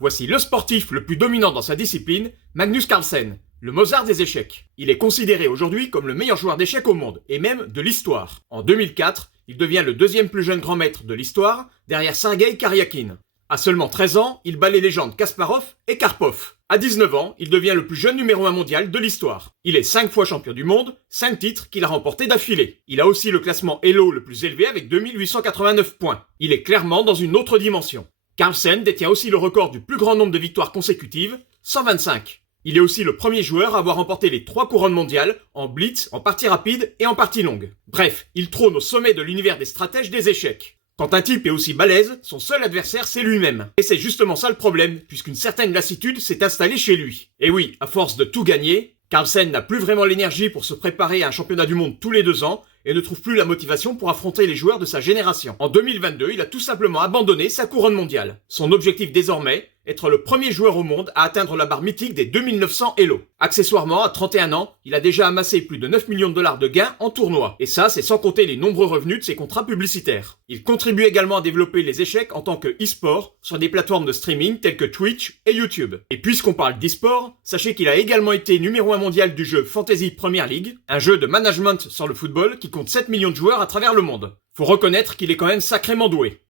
Voici le sportif le plus dominant dans sa discipline, Magnus Carlsen, le Mozart des échecs. Il est considéré aujourd'hui comme le meilleur joueur d'échecs au monde, et même de l'histoire. En 2004, il devient le deuxième plus jeune grand maître de l'histoire, derrière Sergei Karyakin. À seulement 13 ans, il bat les légendes Kasparov et Karpov. À 19 ans, il devient le plus jeune numéro 1 mondial de l'histoire. Il est 5 fois champion du monde, 5 titres qu'il a remportés d'affilée. Il a aussi le classement Elo le plus élevé avec 2889 points. Il est clairement dans une autre dimension. Carlsen détient aussi le record du plus grand nombre de victoires consécutives, 125. Il est aussi le premier joueur à avoir remporté les 3 couronnes mondiales, en blitz, en partie rapide et en partie longue. Bref, il trône au sommet de l'univers des stratèges des échecs. Quand un type est aussi balèze, son seul adversaire c'est lui-même. Et c'est justement ça le problème, puisqu'une certaine lassitude s'est installée chez lui. Et oui, à force de tout gagner, Carlsen n'a plus vraiment l'énergie pour se préparer à un championnat du monde tous les 2 ans, et ne trouve plus la motivation pour affronter les joueurs de sa génération. En 2022, il a tout simplement abandonné sa couronne mondiale. Son objectif désormais, être le premier joueur au monde à atteindre la barre mythique des 2900 Elo. Accessoirement, à 31 ans, il a déjà amassé plus de 9 millions de dollars de gains en tournoi. Et ça, c'est sans compter les nombreux revenus de ses contrats publicitaires. Il contribue également à développer les échecs en tant que e-sport sur des plateformes de streaming telles que Twitch et YouTube. Et puisqu'on parle d'e-sport, sachez qu'il a également été numéro 1 mondial du jeu Fantasy Premier League, un jeu de management sur le football qui compte 7 millions de joueurs à travers le monde. Faut reconnaître qu'il est quand même sacrément doué.